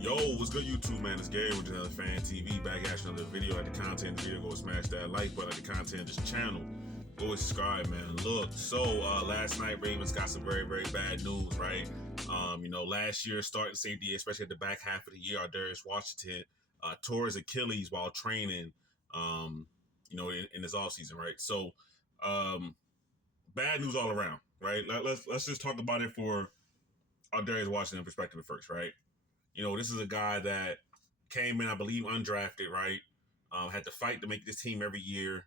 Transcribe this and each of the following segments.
Yo, what's good, YouTube, man? It's Gary with another Fan TV. Back at you another video. Like the content in the video, go smash that like button. Like the content of this channel, go subscribe, man. Look, so last night Ravens got some very, very bad news, right? Last year starting safety, especially at the back half of the year, Darius Washington tore his Achilles while training, in his offseason, right? So, bad news all around, right? Let's just talk about it for Darius Washington perspective at first, right? This is a guy that came in, I believe, undrafted, right? Had to fight to make this team every year.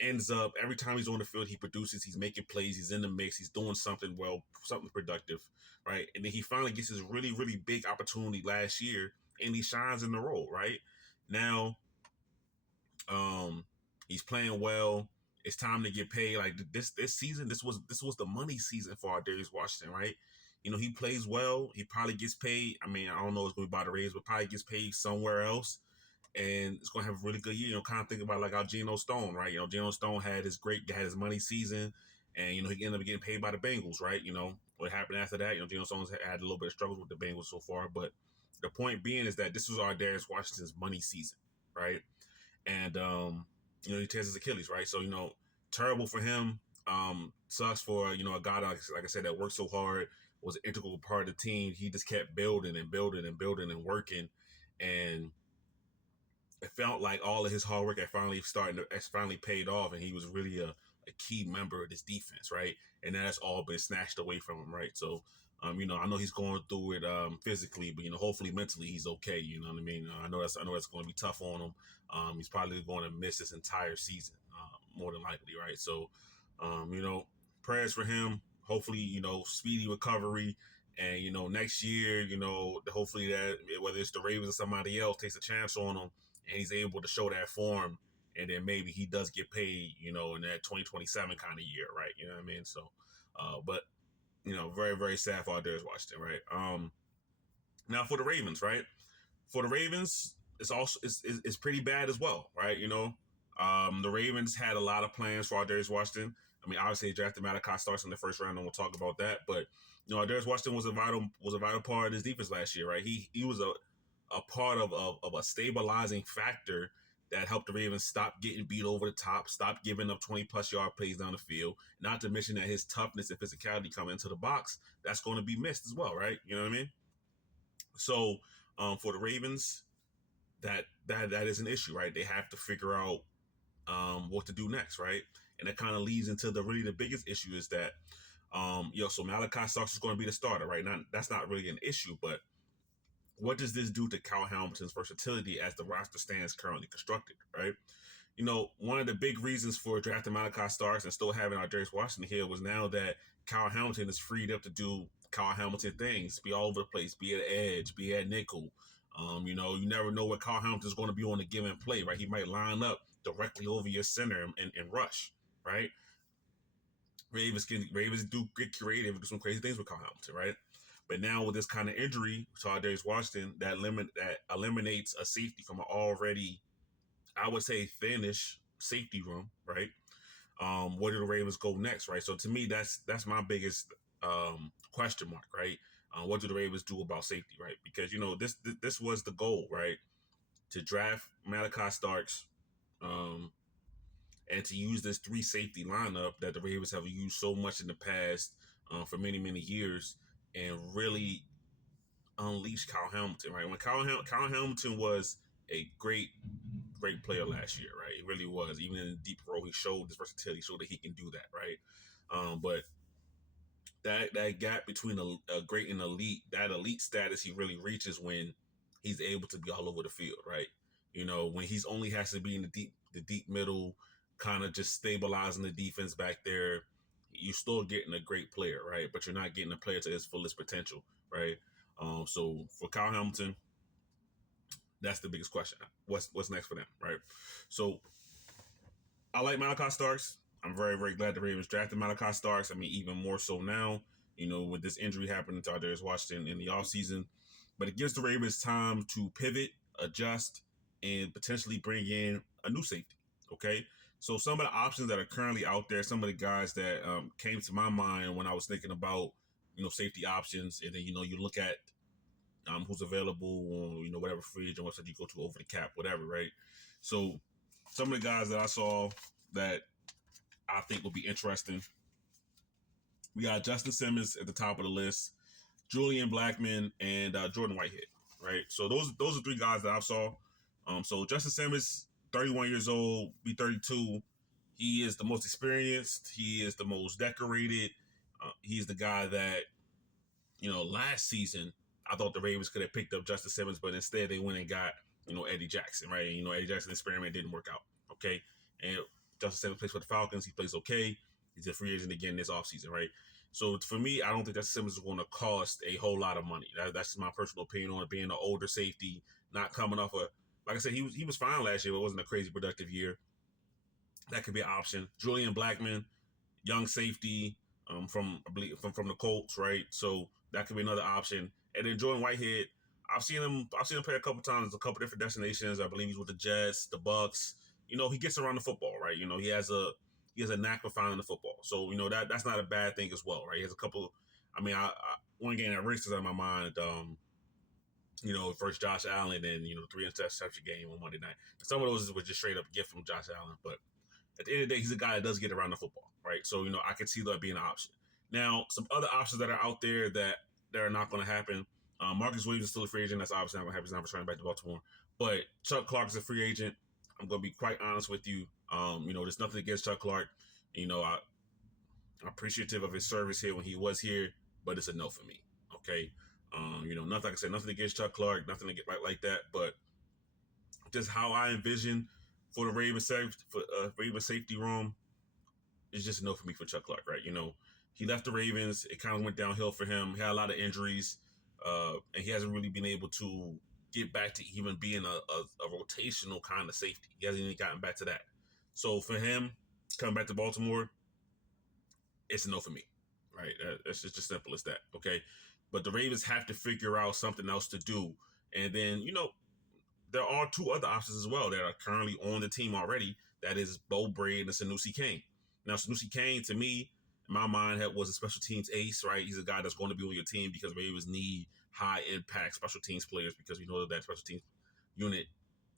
Ends up, every time he's on the field, he produces, he's making plays, he's in the mix, he's doing something well, something productive, right? And then he finally gets his really, really big opportunity last year, and he shines in the role, right? Now, he's playing well. It's time to get paid. Like this season, this was the money season for Darius Washington, right? He plays well. He probably gets paid. I mean, I don't know what's going to be by the Rays, but probably gets paid somewhere else, and it's going to have a really good year. Kind of think about like how Geno Stone, right? Geno Stone had his money season, and he ended up getting paid by the Bengals, right? What happened after that? Geno Stone's had a little bit of struggles with the Bengals so far, but the point being is that this was our Darius Washington's money season, right? And he tears his Achilles, right? So terrible for him. Sucks for a guy like I said that worked so hard, was an integral part of the team. He just kept building and building and building and working, and it felt like all of his hard work had finally paid off, and he was really a key member of this defense, right? And that's all been snatched away from him, right? So, I know he's going through it physically, but hopefully mentally he's okay. You know what I mean? I know that's going to be tough on him. He's probably going to miss this entire season, more than likely, right? So, prayers for him. Hopefully, speedy recovery. And, next year, hopefully that whether it's the Ravens or somebody else takes a chance on him and he's able to show that form. And then maybe he does get paid, in that 2027 kind of year, right? You know what I mean? So, but, very, very sad for Darius Washington, right? Now for the Ravens, right? For the Ravens, it's pretty bad as well, right? The Ravens had a lot of plans for Darius Washington. I mean, obviously they drafted Malachi Starks in the first round, and we'll talk about that. But Darius Washington was a vital part of his defense last year, right? He was a part of a stabilizing factor that helped the Ravens stop getting beat over the top, stop giving up 20-plus yard plays down the field. Not to mention that his toughness and physicality coming into the box, that's going to be missed as well, right? You know what I mean? So for the Ravens, that is an issue, right? They have to figure out what to do next, right? And that kind of leads into the biggest issue is that, so Malachi Starks is going to be the starter, right? That's not really an issue, but what does this do to Kyle Hamilton's versatility as the roster stands currently constructed, right? One of the big reasons for drafting Malachi Starks and still having our Darius Washington here was now that Kyle Hamilton is freed up to do Kyle Hamilton things, be all over the place, be at edge, be at nickel. You never know what Kyle Hamilton is going to be on a given play, right? He might line up directly over your center and rush, right? Ravens do get creative, do some crazy things with Kyle Hamilton, right? But now with this kind of injury to Darius Washington, that eliminates a safety from an already, I would say, thinnish safety room, right? Where do the Ravens go next, right? So to me, that's my biggest question mark, right? What do the Ravens do about safety, right? Because this was the goal, right? To draft Malachi Starks, and to use this 3 safety lineup that the Ravens have used so much in the past for many, many years, and really unleash Kyle Hamilton, right? When Kyle Hamilton was a great player last year, right? It really was. Even in the deep role, he showed his versatility, showed that he can do that, right? But that gap between a great and elite, that elite status he really reaches when he's able to be all over the field, right? When he's only has to be in the deep middle, kind of just stabilizing the defense back there. You're still getting a great player, right? But you're not getting a player to his fullest potential, right? So for Kyle Hamilton, that's the biggest question. What's next for them, right? So I like Malachi Starks. I'm very, very glad the Ravens drafted Malachi Starks. I mean, even more so now, with this injury happening to Darius Washington in the offseason. But it gives the Ravens time to pivot, adjust, and potentially bring in a new safety, okay? So some of the options that are currently out there, some of the guys that came to my mind when I was thinking about, safety options, and then, you look at who's available on whatever free agent website you go to, over the cap, whatever, right? So some of the guys that I saw that I think will be interesting, we got Justin Simmons at the top of the list, Julian Blackman, and Jordan Whitehead, right? So those are three guys that I saw. So Justin Simmons, 31 years old, be 32. He is the most experienced. He is the most decorated. He's the guy that last season, I thought the Ravens could have picked up Justin Simmons, but instead they went and got, Eddie Jackson, right? And, Eddie Jackson's experiment didn't work out. Okay. And Justin Simmons plays for the Falcons. He plays okay. He's a free agent again this offseason, right? So for me, I don't think Justin Simmons is going to cost a whole lot of money. That's just my personal opinion on it, being an older safety, not coming off like I said, he was fine last year, but it wasn't a crazy productive year. That could be an option. Julian Blackman, young safety, from I believe from the Colts, right? So that could be another option. And then Jordan Whitehead, I've seen him play a couple times, a couple different destinations. I believe he's with the Jets, the Bucks. He gets around the football, right? He has a knack for finding the football. So that's not a bad thing as well, right? He has a couple. I mean, one game that races out of my mind. First Josh Allen, and 3 interception game on Monday night. And some of those were just straight up gift from Josh Allen, but at the end of the day, he's a guy that does get around the football, right? So, I can see that being an option. Now, some other options that are out there that are not going to happen. Marcus Williams is still a free agent. That's obviously not going to happen. He's not returning back to Baltimore. But Chuck Clark is a free agent. I'm going to be quite honest with you. There's nothing against Chuck Clark. I'm appreciative of his service here when he was here, but it's a no for me. Okay. Nothing, like I said, nothing against Chuck Clark, nothing to get like that, but just how I envision for the Ravens safety room is just a no for me for Chuck Clark, right? He left the Ravens. It kind of went downhill for him. He had a lot of injuries, and he hasn't really been able to get back to even being a rotational kind of safety. He hasn't even gotten back to that. So for him, coming back to Baltimore, it's a no for me, right? That's just as simple as that, okay? But the Ravens have to figure out something else to do. And then, there are two other options as well that are currently on the team already. That is Bo Braid and Sanusi Kane. Now, Sanusi Kane, to me, in my mind, was a special teams ace, right? He's a guy that's going to be on your team because Ravens need high impact special teams players, because we know that special teams unit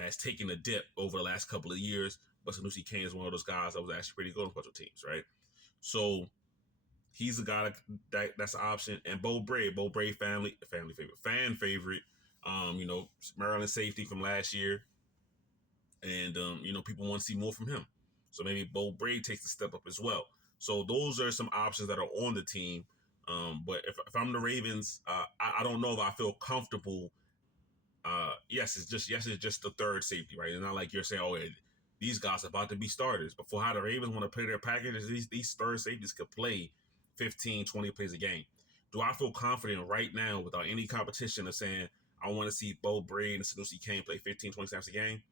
has taken a dip over the last couple of years. But Sanusi Kane is one of those guys that was actually pretty good on special teams, right? So he's a guy that's an option. And Bo Braid, family favorite, fan favorite. Maryland safety from last year, and people want to see more from him. So maybe Bo Braid takes a step up as well. So those are some options that are on the team. But if I'm the Ravens, I don't know if I feel comfortable. Yes, it's just the third safety, right? It's not like you're saying, oh, these guys are about to be starters. But for how the Ravens want to play their packages, these third safeties could play 15, 20 plays a game. Do I feel confident right now without any competition of saying I want to see Bo Braid and Sanusi Kane play 15, 20 snaps a game?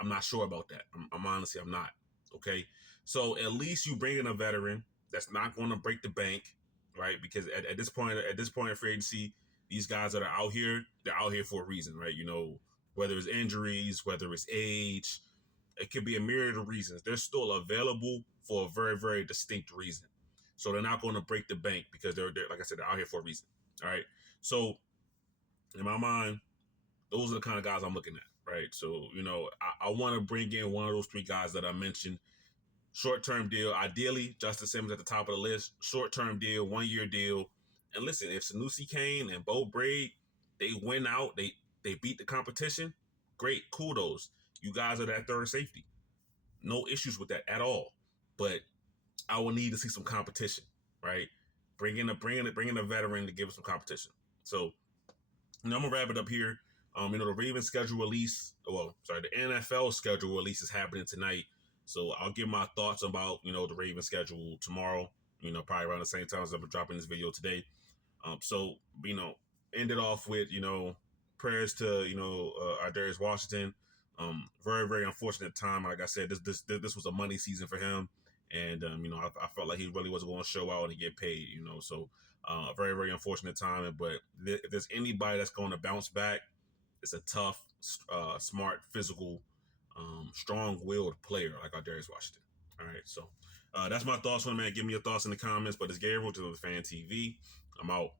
I'm not sure about that. I'm honestly, I'm not. Okay. So at least you bring in a veteran that's not going to break the bank, right? Because at this point in free agency, these guys that are out here, they're out here for a reason, right? Whether it's injuries, whether it's age, it could be a myriad of reasons. They're still available for a very, very distinct reason. So they're not going to break the bank because they're like I said, they're out here for a reason. All right. So in my mind, those are the kind of guys I'm looking at, right? So, I want to bring in one of those three guys that I mentioned. Short-term deal, ideally, Justin Simmons at the top of the list. Short-term deal, 1-year deal. And listen, if Sanusi Kane and Bo Braid, they win out, they beat the competition, great, kudos. You guys are that third safety. No issues with that at all. But I will need to see some competition, right? Bring in a veteran to give us some competition. So, I'm gonna wrap it up here. The Ravens schedule release. The NFL schedule release is happening tonight. So I'll give my thoughts about the Ravens schedule tomorrow. Probably around the same time as I'm dropping this video today. So end it off with prayers to our Darius Washington. Very, very unfortunate time. Like I said, this was a money season for him, and I felt like he really wasn't going to show out and get paid. So very, very unfortunate time. But if there's anybody that's going to bounce back, it's a tough, smart, physical, strong-willed player like our Darius Washington. All right, so that's my thoughts on it, man. Give me your thoughts in the comments. But it's Gabriel to the Fan TV. I'm out.